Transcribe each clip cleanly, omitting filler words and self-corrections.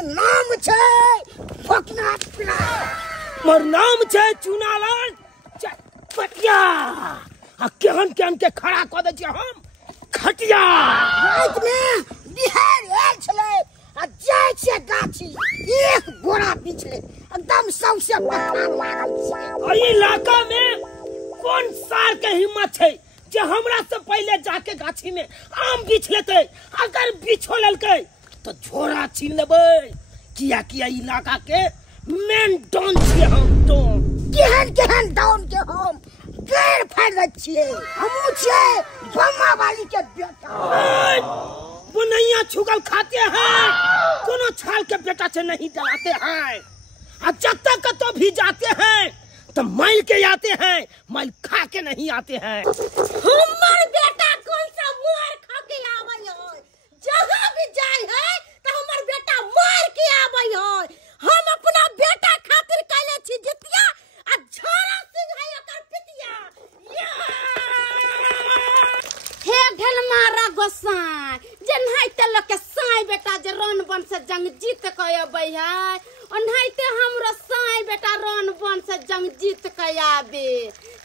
नाम छे भोकनाथ पिला। मोर नाम छे चुनालाल चटपटिया। आ केहन केहन के खड़ा क दे छियै हम खटिया। रात में बिहार आयल छले आ जाय छे गाछी एक बोरा बिछले एकदम सौसे पठान लागल छे। एहि इलाका में कौन सार के हिम्मत छे जे हमरा से पहले जाके गाछी में आम बिछ लेते। अगर बिछो लेलकै तो झोरा छीन लेबै। किया किया इलाका के मेन डॉन छियै हम। डॉन केहन केहन डाउन के हम गैर फाड़ दै छियै। हमहू छियै बम्मा वाली के बेटा। बुनैया छुगल खाते हैं, कोनो छाल के बेटा से नहीं डराते हैं। और जब तक तो भी जाते हैं तो मैल के आते हैं, मैल खा के नहीं आते हैं। हमार बेटा कौन सा मार खा के आवे है? जहां भी जाय है तो हमार बेटा मार के आवे है। हम अपना बेटा खातिर कैले छी जितिया आ झोरा सिंह है ओकर पितिया। हे ढलमारा गोसाई जन्हाइते लोग के साई बेटा जे रन बन से जंग जीत के आवे है, ओन्हाइते हमरो साई बेटा रन बन से जंग जीत के आवे।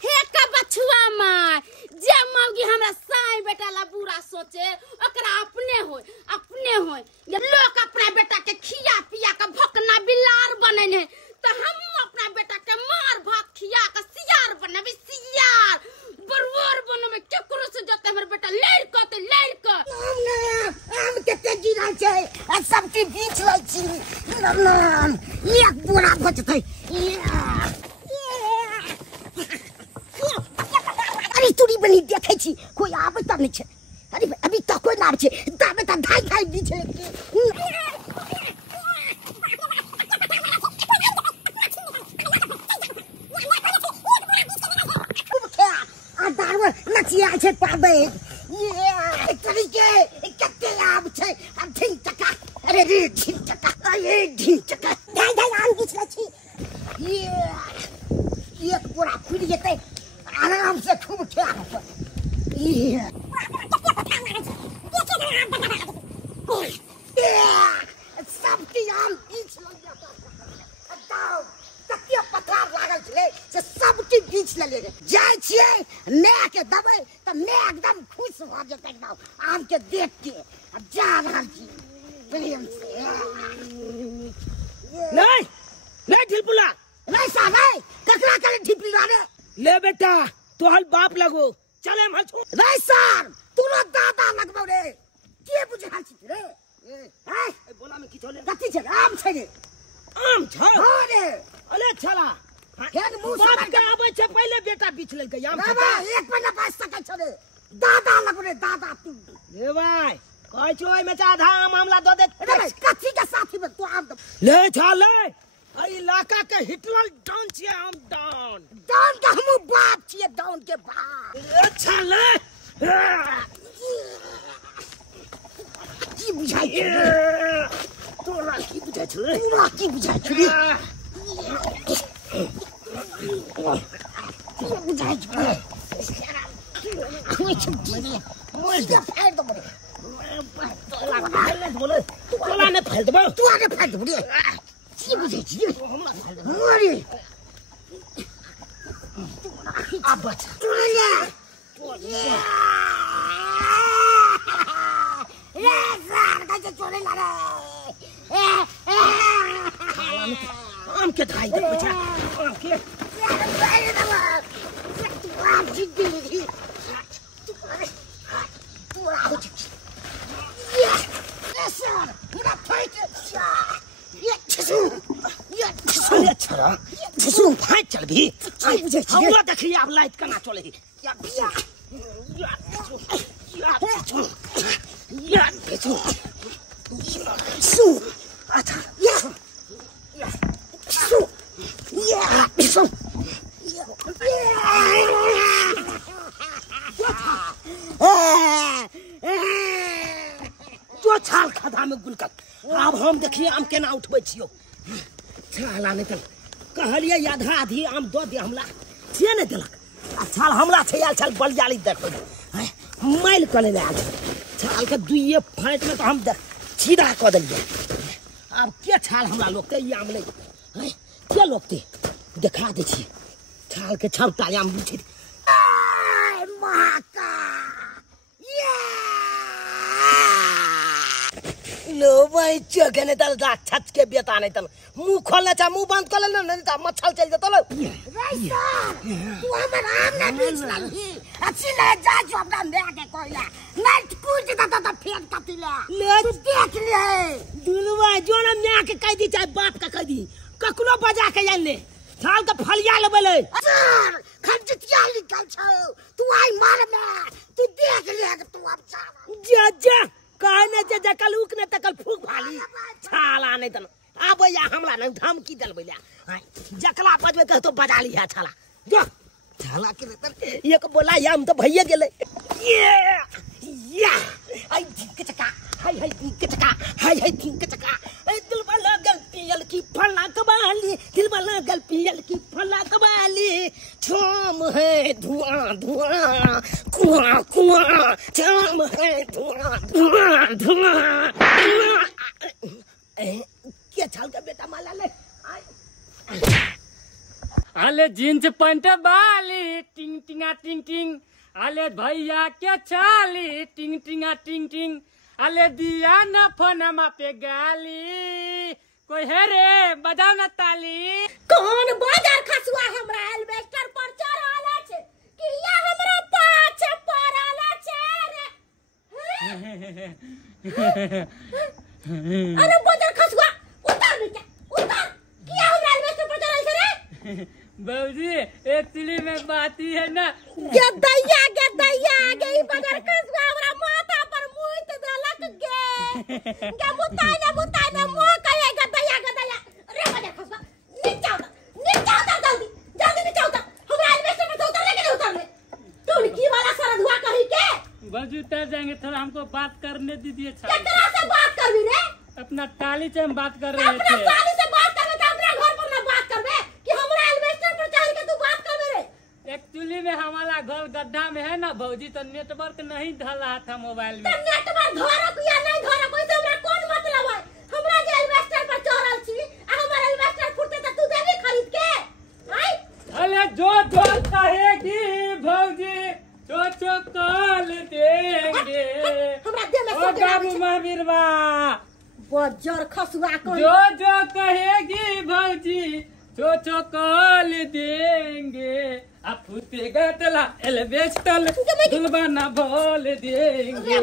हे का बछुआ माय जे मौगी हमरा साई बेटा ला बुरा सोचे ओकरा अपने होय ये लोग अपना बेटा के खिया पिया के भोकना बिलार बने ने तो हम अपना बेटा के मार भात खिया के सियार बनबे। सियार बरवर बनबे केकरो से जते हमर बेटा लड़ के आम के तेजी रहल छे आ सब चीज बीच लै छी। एक बोरा बचतै। अरे तुरी बनी देखे छी कोई आबै त नहीं छे। अरे अभी तक कोई ना आबै छे ताबे त ढाई ढाई बीच ले। नचिया छे पाबे ये तरीके कते आब छे आ ढिन टका। अरे रे ढिन टका ये ढिन टका ढाई ढाई आम बीच लै छी। ये एक पूरा खुल जेते आराम से खूब खेआ। ये सब की आम बीच लग जाता। दाव तकिया पथार लागल छले से सब की बीच ले जाय छिए ने के दबे त ने एकदम खुश भ जेते एकदम आम के देख के। अब जा रहल छी प्रेम से। नहीं ढिलपुला नहीं साहब नहीं ककरा करे ढिलपुला रे। ले बेटा तोहर बाप लगो चले हम छो। नहीं सर तुरो दादा लगबो रे के बुझे हाल छी रे। हैं बोला में किछो ले कथि छे आम छे रे। आम छ हां रे अले छला हेन मुंह से बाप के आबै छे पहले बेटा बिछ लेलकै आम छ। बाबा एक पर ना पास सकै छ रे दादा लगबो रे दादा तू। ले भाई कहै छो ओइ में आधा आम मामला द दे। अरे भाई कथि के साथी में तू आम ले छले एहि इलाका के हिटलर डॉन छियै हम। डॉन के हमू बाप छियै डॉन के बाप। अच्छा ले की बुझाइ छै तोरा की बुझाइ छै? तोरा की बुझाइ छै रे। की बुझाइ छै कोई छुट्टी रे मोर के फाड़ दो रे। तोला ने फाड़ देबो तू आगे फाड़ दो रे। की बुझाइ छै मोरे अब बच तोला ये सर का चोरे ला रे। आम के धाई दे बचा आम के आप जिद्दी रे। ये सर पूरा फाइट ये छरा फाइट चल भी हमरा देखिए अब लाइट केना चले अच्छा जो छाल खदा में गुलकत। अब हम देखिए आम केना उठबै छियो। छाला नहीं तो कहलिए आधा आधी आम दो दे हमला से नहीं देलक। आ छाल हमला छै आल छाल बलियाली देखो मैल कले आल छाल के दुइये फाइट में तो हम देख सीधा क देलिए। अब के छाल हमरा लोगते ई आम ले हैं के लोगते देखा दे छी छाल के छौटा आम बिछे महाका ये लो भाई चगने तल राक्षस के बेटा नहीं तल मुंह खोलना चा मुंह बंद कर ले नहीं तो मच्छर चल जाता लो तू हमर आम ना बीच लगी अच्छी नहीं जा जो अपना ले के कोइला नहीं कूद देता तो फेंक कतिला ले तू देख ले दुलवा जो ना म्या के कह दी चाहे बाप का कह दी ककरो बजा के जान ले छाल के फलिया लेबले सर खंजतिया निकल छो तू आई मार में तू देख ले तू अब जा जा कहने जे जकल उक ने तकल फूक भाली छाला नहीं तन आबे या हमरा न धमकी दल बैला जकला बजबे कह तो बजा ली है छाला जो छाला के तन एक बोला या हम तो भइए गेले या आई ठीक चका हाय हाय ठीक चका हाय हाय ठीक चका ए दिल वाला गलतियल की फला कबाली दिल वाला गलतियल की फला कबाली छाम है धुआं धुआं कुआं कुआं छाम है धुआं धुआं धुआं क्या छाल का बेटा माला ले आले जींस पैंट बाली टिंग टिंगा टिंग टिंग आले भैया के चाली टिंग टिंगा टिंग टिंग आले दिया न फोनमा पे गाली कोई है रे बजाओ न ताली कौन बाजार खसुआ हमरा एल्वेस्टर पर चढ़ाला छे कि या हमरा पाछे पड़ाला छे रे अरे बाजार खसुआ उतार नीचे उतार किया हमरा एल्वेस्टर पर चढ़ाल छे रे बाबूजी एक्चुअली में बात ही है ना गदैया गई बाजार खसुआ हमरा माथा पर मुइत देलक गे मुताई ना मुंह कहे गदैया रे बाजार खसुआ नीचे उतर जल्दी नीचे उतर हमरा एल्वेस्टर पर उतर ले के उतर ले तू की वाला सरधुआ कही के बाबूजी उतर जाएंगे थोड़ा हमको बात करने दीजिए क्या तरह से बात करबी रे अपना ताली से हम बात कर रहे अपना थे ताली से बात करबे त अपना घर पर ना बात करबे कि हमरा एल्वेस्टर पर चढ़ के तू बात करबे रे एक्चुअली में हमारा घर गड्ढा में है ना भौजी तो नेटवर्क नहीं धल रहा था मोबाइल में त नेटवर्क धरक या नहीं धरक कोई से हमरा कौन मतलब है हमरा जे एल्वेस्टर पर चढ़ल छी आ हमर एल्वेस्टर फुटते त तू देबी खरीद के आई अरे जो कहेगी भौजी जो कॉल देंगे हमरा दे में ओ बाबू महावीरवा बजर खसुआ को जो कहेगी भौजी जो कॉल देंगे आप फूटेगा तला एल्वेस्टर दुलबाना बोल देंगे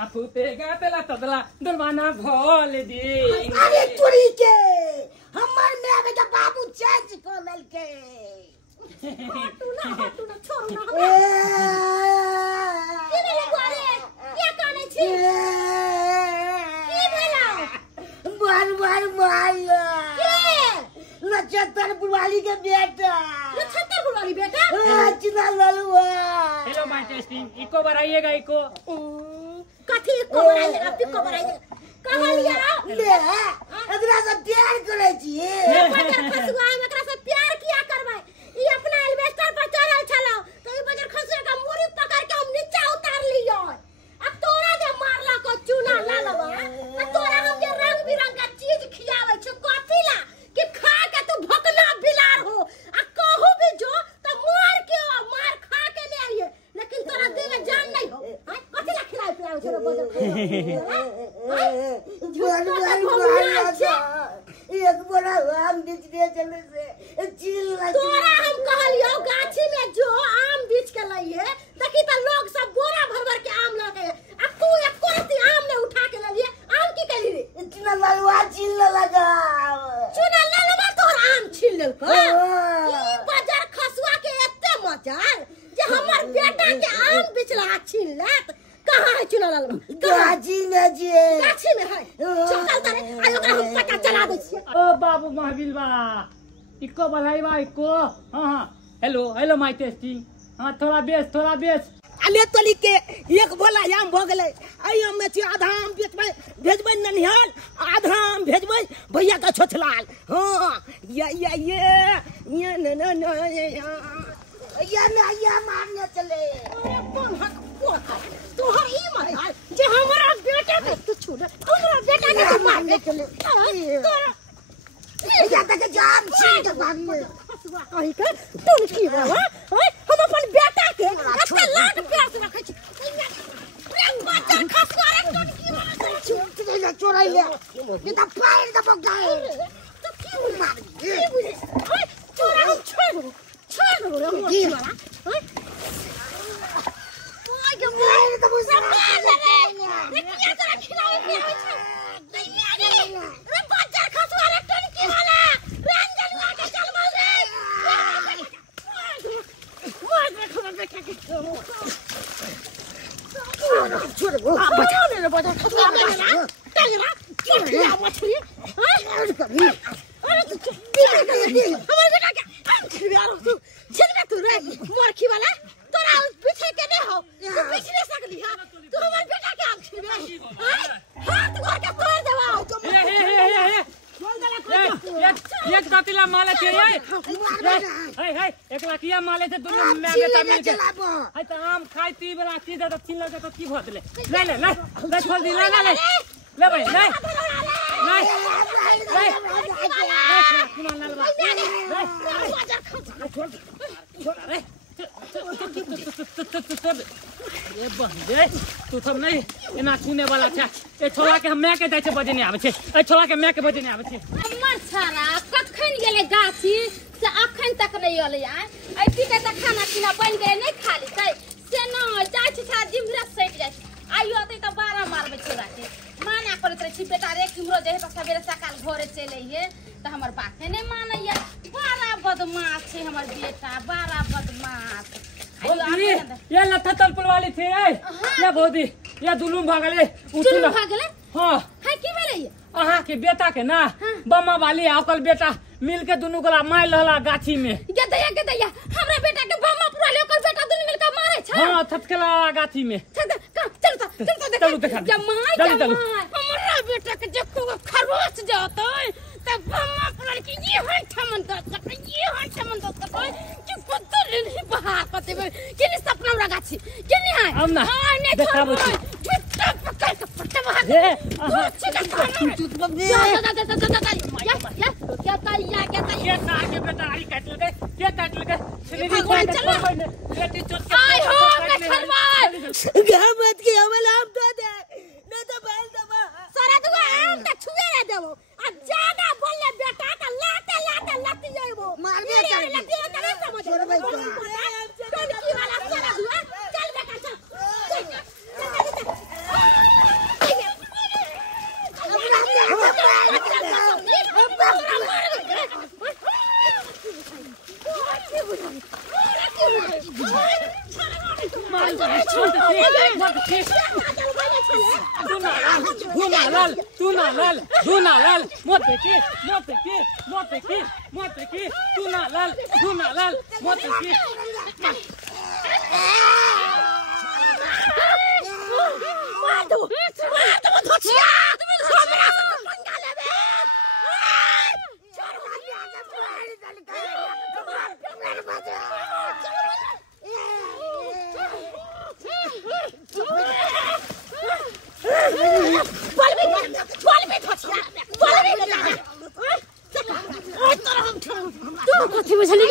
आप फूटेगा तला तबला दुलबाना बोल देंगे अरे चोरी के हमर में आवे त बाबू चेंज कर लेलके तू ना छोड़ ना की रे गोरे के काने छी की भेला मार के नक्षत्र पुरवाली के बेटा नक्षत्र पुरवाली बेटा चिना ललुआ हेलो माय टेस्टिंग इको बढ़ाइएगा इको कथी को बनाइएगा पिको बनाइएगा कहलिया ले एकरा से प्यार करे छी बजर खसुआ हम एकरा से प्यार किया करबै ई अपना एल्वेस्टर पर चढ़ल छलो तो ई बजर खसुआ का मुरी पकड़ के हम नीचे उतार लियो अब तोरा जे मारला को चूना ला लबा आ तोरा हम जे रंग बिरंग का चीज खियावे छ कथी ला कि खा के तू भकना बिलार हो आ कहू भी जो तो मार खा के ले आइए लेकिन तोरा देह में जान नहीं हो कथी ला खिलाए पिलाए छ बजर खसुआ एक बड़ा आम बिचने चले से चिल तोरा हम कहलियो गाछी में जो आम बीच के लइए देखी त लोग सब बोरा भर भर के आम लगे अब तू एक कोती आम ने उठा के ले लिए आम की कली रे इतना ललवा चिल लगा चुना ललवा तोर आम छीन लेल को ई बाजार खसुआ के एते मजाल जे हमर बेटा के आम बिचला छीन लेत कहां है चुना ललवा गाजी में जे गाछी में है चल तरे आयो ओकरा हम पता चला दे छी ओ बाबू महावीरवा इको बढ़ाइबा इको हाँ हेलो माय टेस्टिंग हाँ थोड़ा बेस अले तली के एक बोला आम भ गेलै आई हम में छी आधा आम भेजबै ननिहाल आधा आम भेजबै भैया का छोछलाल हां ये न या मारने चले कहीं के तुम की बाबा ओए हम अपन बेटा के एते लाड प्यार से रखे छी प्रेम बच्चा खसुआ रे तुम की बाबा छूट ले चोराई ले ये तो फाड़ दे बगाए तो की मार की बुझे ओए चोरा छोड़ रे मोटी वाला ओए ओए के मार दे बुझा रे किया तो खिलावे पे आवे छ नहीं मारे रे बच्चा खसुआ रे तुम की वाला रंजन वाके चल बोल रे छोड़ वो बचा ले बचा खसुआ तेरा छोड़ रे मछली हां अरे तू हमारे बेटा के यार तू छिलवे तू रे मोरखी वाला तोरा पीछे के नहीं हो तू पीछे नहीं सकली हां तू हमारे बेटा के आग छिलवे हाथ गोर के तोड़ देवा एक दातिला माले थे हे एक लाखिया माले थे दोनों मैं बेटा मिल के है त आम खाई पी बला की दे त 3 लाख त की भत ले छोड़ दी ले भाई ले ए बंदे तू सब नहीं एना छूने वाला छै ए छोरा के हम मैं के दै छै बजे नहीं आवे छै ए छोरा के मैं के बजे नहीं आवे छै हमर छाना कखन गेले गाछी से अखन तक नहीं अलै आई पी के त खाना पीना बन गए नहीं खाली छै से न जाय छै छा जिमरा सैट जाय आइयो त 12 मारबे छोरा के माना करत रही बेटा रे किमरो जे है सवेरे सकाल घरे चले हे त हमर बाते नहीं मानैया बड़ा बदमाश छै हमर बेटा बड़ा बदमाश ये लथा तलपुर वाली थे ये बोदी ये दुलुम भागले दुलुम भागले हां है की भेलै अहा के बेटा के ना बम्मा वाली ओकल बेटा मिल के दुनु गोला मार लहला गाछी में के दैया हमरा बेटा के बम्मा पुरा ले ओकर बेटा दुनु मिल के मारे छ हां थथकला गाछी में चल देखा जमाई हमरा बेटा के जक्को खरगोश जातै तब बम्मा पुरा के ये हन ठमन दत कि पत्थर नहीं बाहर पते के नहीं सपना हमरा गाछी के नहीं है हम ना देखाबो छी झुट्टा पकड़ के पट्टा बाहर हे क्या के बेटा आई काट लगे बेटी चोट के आई हो मैं खरवाल गहमत की अमल हम तो दे न तो बैल दबा सारा दुआ हम त छुए रे देबो अब ज्यादा बोलले बेटा का लाते लती जाइबो मार दे लती नहीं समझ छोड़ भाई की वाला सारा दुआ चल बेटा चल Dunalal, moteki, Dunalal, moteki. Madu, धोचिया हमरा पंगा लेबे चार वाली आके फाड़ दल तू कथी बुझली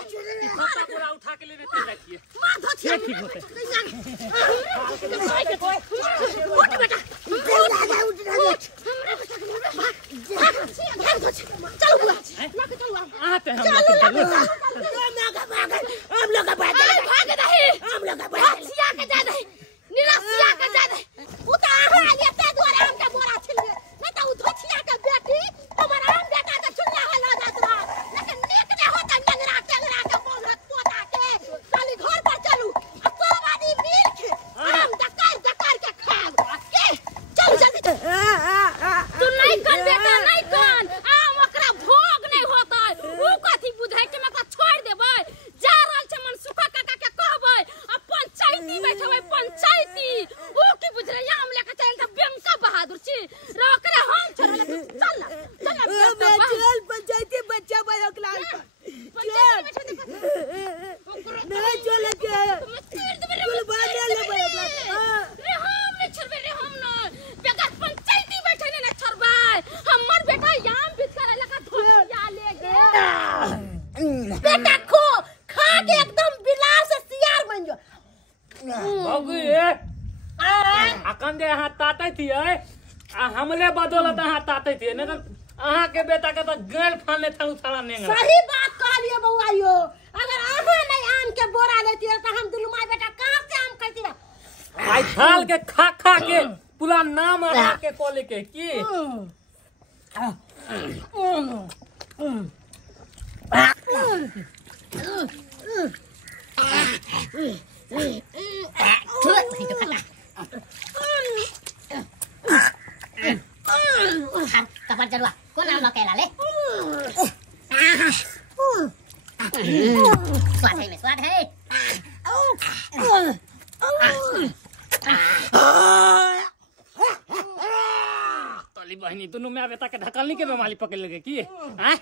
उठा के ले ठीक होते नहीं चल के थी आ हमले बदौलत अहाँ ताते थे नहीं तो अहाँ के बेटा के तो गैल फाने था उथाड़ा नहीं सही बात कहलिए बउआ यो। अगर अहाँ नहीं आम के बोरा लेती तो हम दुनू माय बेटा कहां से आम खाती रह। आई थाल के खा खा के पूरा नाम अहाँ के कोले के की कपड़ जरुआ कौन नाम लकेला ले स्वाद है में स्वाद है तोली बहनी दोनों में बेटा के ढकलनी के बेमारी पकड़ लगे की हां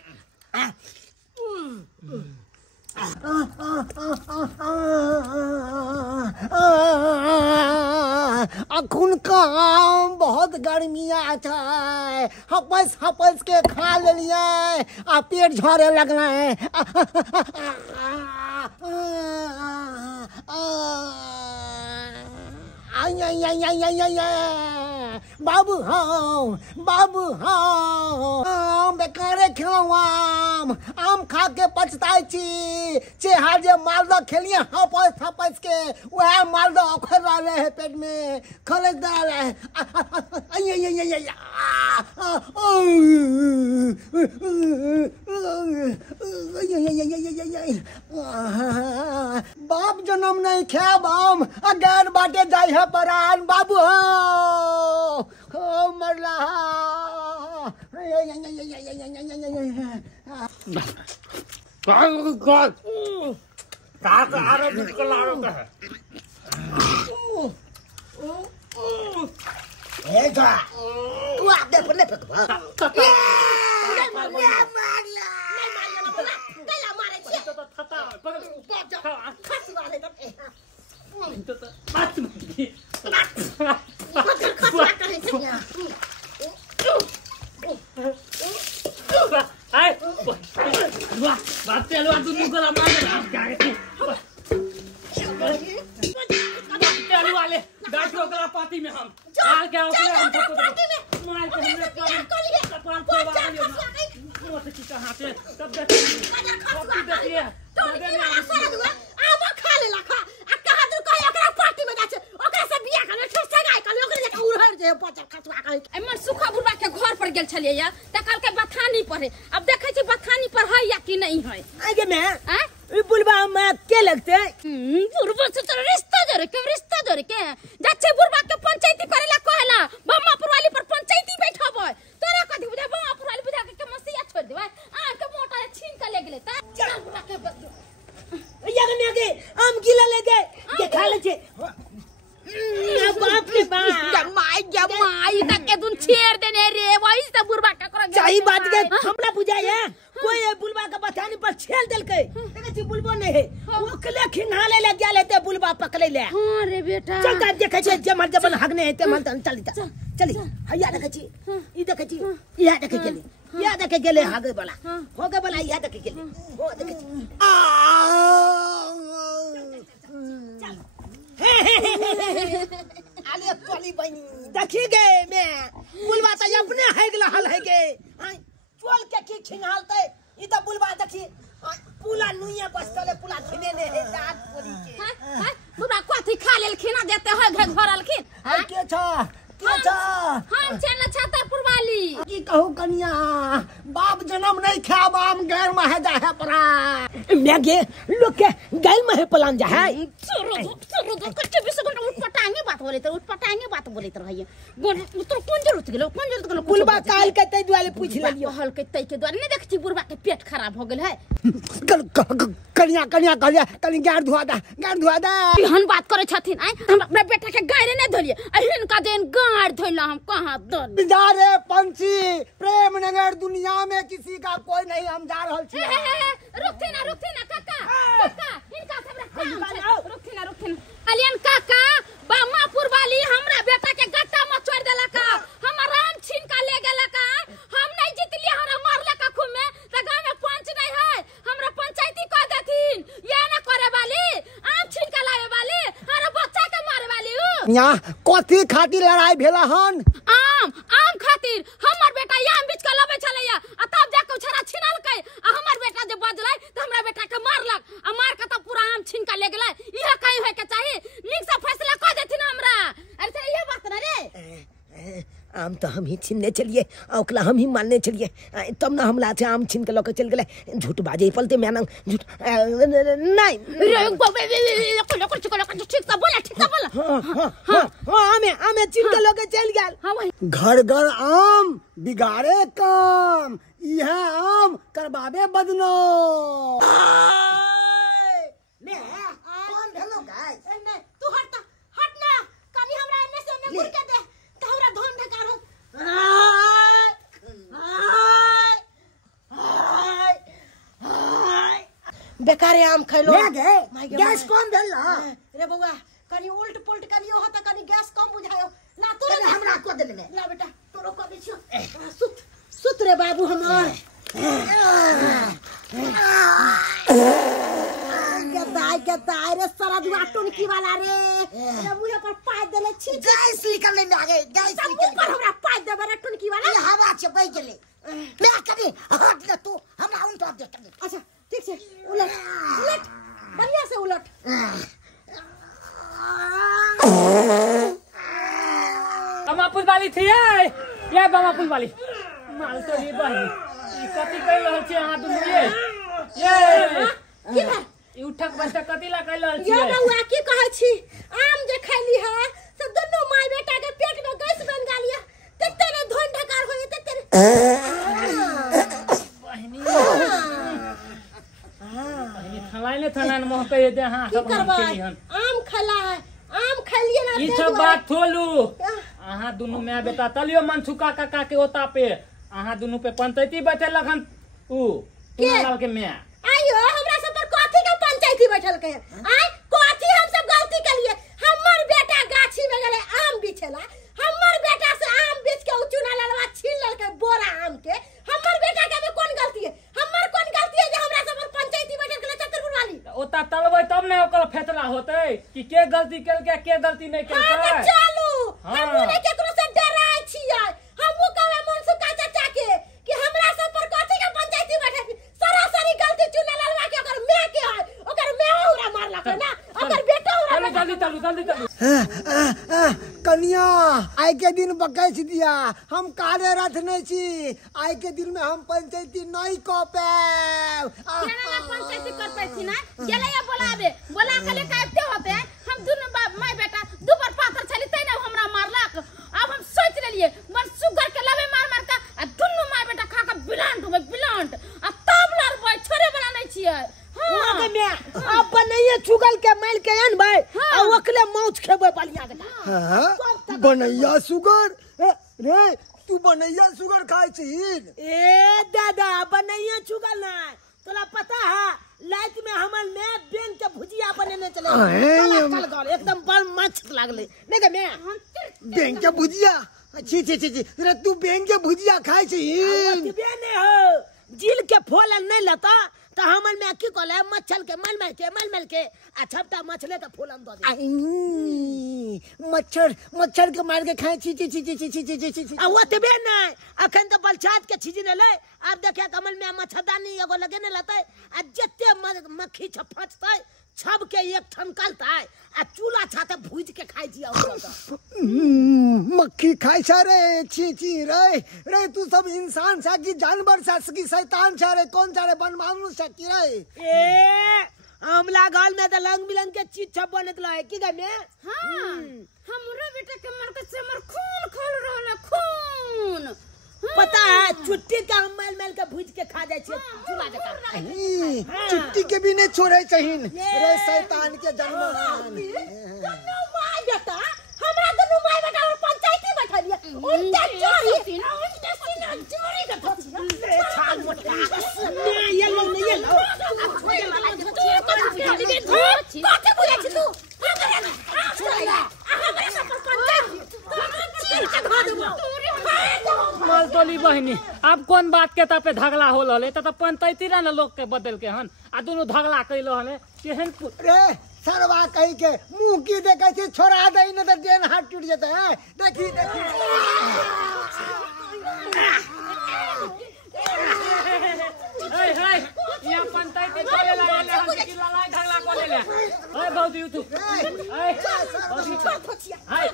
अखुन काम बहुत गर्मिया छै हपस हपस के खा लेलिए आ पेट झड़े लगना है बाबू हाँ बेकारे खेलौं आम खा के पछताई छी चेहा जे मालदह खेलिए हपस हपस के वह मालदह अखर रहले है पेट में खलस डाल है बाप जन्म नहीं खाब आम अगैर बाटे जाय है परान बाबू हो मरला पार्टी में हम चल के आओ पार्टी में मार के कहां पे तब देखिए आवा खा लेला खा आ कहा तू कह ओकरा पार्टी में जाछे ओकरा से बियाह कर ले सगाई कर ले ओकरा के उड़हर जे पचर खसवा कर एमन सुखा बुढ़वा के घर पर गेल छलिए या त कल के बथानी पर है अब देखे छी बथानी पर है या कि नहीं है आगे मैं ई बुलबा में के लगते बुढ़वा से तो रिश्ता जोरे के जाछे बुढ़वा के पंचायती करेला कहला बम्मापुर वाली पर पंचायती बैठाबो तोरा कथि बुझा बम्मापुर वाली बुझा के मसिया छोड़ देबे आ के मोटा छीन के ले गेले त चल बुढ़वा के यागने के आम गिला ले गए देखा ले छे बाप रे बाप जमाई तक के दुन छेड़ देने रे वही से बुढ़वा का कर सही बात के हमरा बुझाए कोई बुलबा का बथानी पर छेल देल के देखे छी बुलबो नहीं है ओकले खिनाले ले गेले ते बुलबा पकड़े ले हां रे बेटा चल ता देखे छी जमर जबन हगने है ते मन चली हैया देखे छी ई देखे छी या देखे गेले या देखे गेले हगे वाला होगे वाला या देखे गेले ओ देखे छी आले तोली बनी देखी गए मैं बुलबा त अपने हैगला हल है के चोल के की खिंगालते ई त बुलबा देखी पूला नुइया बसले पूला खिने ने है दांत पोरी के बुढ़वा कथि खा लेल खिना देते है घर भरलखिन के छ हम चल छतरपुर वाली की कहू कनिया बाप जन्म नहीं खाब आम गैर में है जाए परा मैं गे लोग के गैर में है पलान जा है कच्चे भी सगुन उठपटांगे बात बोले तो रहिए तो कौन जरूरत गेलो बुलबा काल के तै दुआले पूछ लेलियो कहल के तै के द्वारे नहीं देखछि बुढ़वा के पेट खराब हो गेल है कनिया कहलिया तनी गाड़ धुआ दा बिहन बात करे छथिन आइ हम अपना बेटा के गाड़े नहीं धोलिए अहिन का देन गाड़ धोइला हम कहां दन बिचारे पंछी प्रेम नगर दुनिया में किसी का कोई नहीं हम जा रहल छी रुकथिन ना काका इनका सब रुकथिन अलियन काका बम्मापुर वाली हमरा बेटा के गट्टा में छोड़ देला का हमर आम छीन का ले गेला का हम नहीं जीतलिए हमरा मारला का खूब में त गांव में पंच नहीं है हमरा पंचायती कह देथिन ये ना करे वाली आम छीन का लावे वाली हमरा बच्चा के मारे वाली यहाँ कथी खातिर लड़ाई भेला हन आम तो हम ही छीनने चलिए ओकला हम ही मानने चलिए तब ना हम लाते आम छीन के लोग चल गए झूठ बाजे पलते मैंने झूठ नहीं आमे छीन के लोग चल गए घर घर आम बिगाड़े काम यह आम करबाबे बदनो कौन भेलो गाइस तू हट ना कनी हमरा एने से एने मुड़ के दे त हमरा धन ढकार हो बेकारे आम खैलो ले गे गैस कौन भेला रे बउआ कनी उल्ट पुल्ट कनी हो त कनी गैस कम बुझायो ना तो हमरा को देले में ला बेटा तोरो को दे छियो सुत रे बाबू हमार गदाई रे सारा दुआ टुनकी वाला रे मुहे पर पाय देले छी गैस निकलले में आगे गैस निकल पर हमरा पाय देबे रे टुनकी वाला ये हवा छे बह गेले मैं कनी हट ले तू हमरा उन तो देख दे अच्छा ठीक छे उलट बढ़िया से उलट बमापुर वाली थी ये बमापुर वाली माल तो ये बहनी ई कथी कह रहल छी अहाँ दुनू ये की भाई ई उठक बैठक कथी ला कह रहल छी ये बउआ की कहै छी आम जे खैली है से दुनू माय बेटा के पेट में गैस बन गेलिए तते ने धन ढकार होई तते बहनी बहनी थलाने मोह कह दे हां सब खेली हन आम खला है आम खलिए ना ई सब बात थोलू अहाँ दुनू माय बेटा तलियो मनसुका काका के ओता पे अहाँ दुनू पे पंचायती बैठे लखन ऊ लाल के मैं आयो हमरा सब पर कथी के पंचायती बैठल के आय कथी हम सब गलती कलिए हमर बेटा गाछी में गेले आम बिछेला हमर बेटा से आम बेच के चुना ललवा छीन ललके बोरा आम के हमर बेटा के में कौन गलती है हमर कौन गलती है जे हमरा सब पर पंचायती बैठल के छतरपुर वाली ओता तलबै तब ने ओकर फैसला होतै कि के गलती केलकै के गलती नहीं केलकै हां चलू हम ने केकरो से डराय छियै हमहु कहबै मनसुका चाचा के कि हमरा सब पर कथी के पंचायती बैठल सरासरी गलती चुना ललवा के ओकर मैं के है ओकर मैं हमरा मारलक ना ओकर बेटा हमरा जल्दी कन्या आइ के दिन बकैस दिया हम काले रथ नहीं छी आइ के दिन में हम पंचायती नहीं क पाएब केना पंचायती कर पाइ छी ना गेलै या बोला के ले काटते होते हम दुनु बाप माय बेटा दुबर पाथर छली तै ना हमरा मारलक अब हम सोच लेलिए मन सुगर के लबे मार का आ दुनु माय बेटा खा के बिलांट होबे बिलांट आ तब लड़बै छोरे वाला नहीं छियै हां मैं अब बनैया चुगल के माल के आन भाई आ ओकले मौत खेबे बलिया के हां बनैया सुगर रे तू बनैया सुगर खाइ छी ए दादा बनैया चुगल ना तोला पता है लाइट में हमर मैं बेंग के भुजिया बनेने चले एकदम बड़ मस्त लागले नहीं के मैं बेंग के भुजिया छी रे तू बेंग के भुजिया खाइ छी बे नहीं हो जिल के फोल नहीं लता तो हमर में की कहले मच्छल के मल के आ छपटा मछले के फोलन दो दे मच्छर के मार के खाइ छी आ ओतबे नहीं अखन तो बलछात के छिजने ले अब देखे कमल में मच्छरदानी एगो लगेने लते आ जत्ते मक्खी छफचतै छब के एक ठनकलतै आ चूल्हा छाते भूज के खाइ जिया मक्खी खाइ छ रे छी रे तू सब इंसान सा की जानवर सा की शैतान छ रे कौन सा रे बनमानुष छ की रे ए हमला घर में तो रंग बिरंग के चीज छप बनत है की गे में हां हमरो बेटा के मर के से हमर खून खोल रहल खून पता है चुट्टी का हम मेल के भूज के खा जाय छै चूल्हा जका चुट्टी के भी नहीं छोड़े चाहिन रे शैतान के जन्म दुनु माय बेटा हमरा दुनु माय बेटा और पंचायती बैठलिए उनके चोरी के थोची छाल मोटका ये लो कते बुझै छी तू हमरा सब पर पंचायती चीर के खा देबो मालतोली बहनी अब कौन बात के ता पे झगड़ा हो रहले त पंचायती रे न लोग के बदल के हन आ दोनों झगड़ा कइलो हने केहन रे सरवा कहि के मुंह की देखे छी छोड़ा दई न त देन हाथ टूट जेते है देखी यहाँ पंचायती चले लागले हम की लड़ाई झगड़ा कर लेले ओए बहुदी तू ओए बहुदी हाय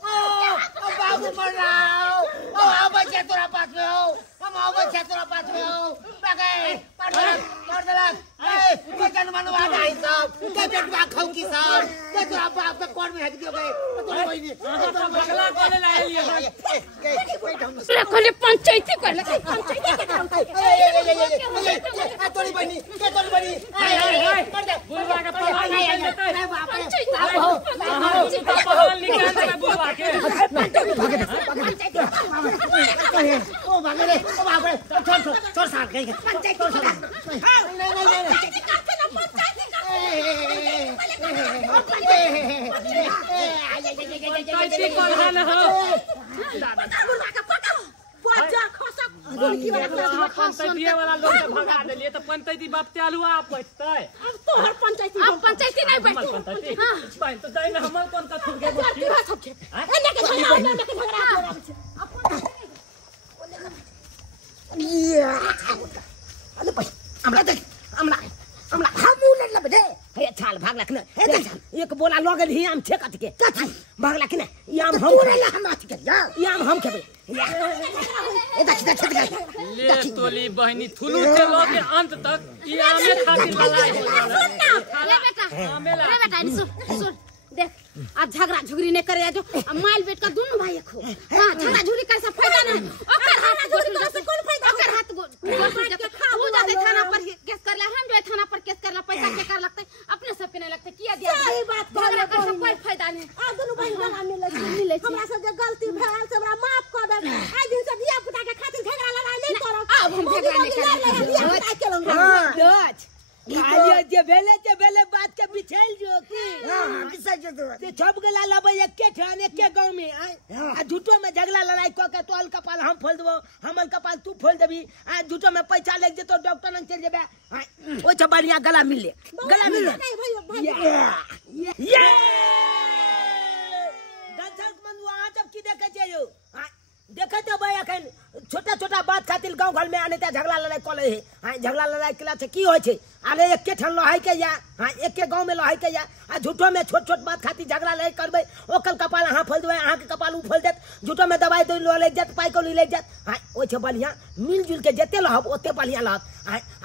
बाबू मर रहा हो। आओ बच्चे तोरा पास में हो। हम आओ बच्चे तोरा पास में हो। मार दलक के जनमनवा नहीं सब के बेटवा खाऊ की सब के तोरा बाप के कोन में हट दियो गए तो कोई नहीं पगला कोले लाए लिए कोले पंचायती कर ले पंचायती के तोरी बनी हाय कर दे बुलवा के पहाड़ निकाल देते बाप रे पहाड़ निकाल दे बुलवा के ओ भागे रे ओ बाप रे छोड़ साथ गई पंचायत कैसे कौन है ना हो पंचायती वाला लोग के भगा देलिए तो पंचायती बाप चालू आप बैठते अब तोहर पंचायती अब पंचायती नहीं बैठो पंचायती भाई तो जाई ना हमर कौन का छूट गए बच्ची एने के झगड़ा अरे भाई हमरा देख हमरा हमू ले बदे हे छाल भागला कि हे देख एक बोला लगल ही आम छेकत के भागला कि याम हम पूरे ला हम अथि के याम हम खेबे ए देख ले तोली बहनी थुलू के लोग के अंत तक ई आमे खातिर लड़ाई हो जाला ले बेटा सुन देख आज झगड़ा झुगरी नहीं करे जो माल बेट का दोनों भाई खो हां झगड़ा झुगरी करे से फायदा नहीं ओकर हाथ गोड़ से कौन फायदा ओकर हाथ गोड़ वो जाते थाना पर केस कर ले हम जो थाना पर केस करला पैसा के कर लगते अपने सब के नहीं लगते किया दिया सही बात झगड़ा करे से कोई फायदा नहीं आ दोनों भाई गला मिले हमरा सब जे गलती भेल से हमरा माफ कर दे आज दिन से बिया पुता के खातिर झगड़ा लड़ाई नहीं करो अब हम झगड़ा नहीं करेंगे दोच कालिया जे भेले बात के बिछेल जो की हां किसा जो ते छप गला लबे एके ठान एके गांव में आ झूठो में झगड़ा लड़ाई क के तोल कपाल हम खोल देबो हमन कपाल तू खोल देबी आ झूठो में पैसा ले जेतो डॉक्टर न चल जेबे ओ छ बढ़िया गला मिले ये दर्शक बंधु आ जब की देखे छै यो देखे तो भाई अखन छोटा बात खातिर गांव घर में आने त झगड़ा लड़ाई कले है हां झगड़ा लड़ाई केला से की होय छै अरे एके ठन लहाई के या हां एके गांव में लहाई के या आ झूठो में छोट बात खातिर झगड़ा लड़ाई करबे ओकल कपाल हां फल देबे अहां के कपाल उ फल देत झूठो में दवाई दे ले जात पाई को ले जात हां ओइ छ बढ़िया मिलजुल के जते लहब ओते बढ़िया लहत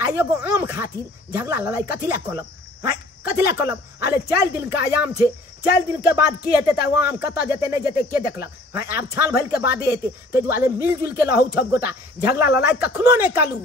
आ एगो आम खातिर झगड़ा लड़ाई कथिला कलब हां कथिला कलब अरे 4 दिन का आयाम छे 4 दिन के बाद की हेते त आम कता जते नहीं जते के देखलक हां अब छाल भइल के बादे हेते ते दुआरे मिलजुल के लहू सब गोटा झगड़ा लड़ाई कखनो नहीं कालू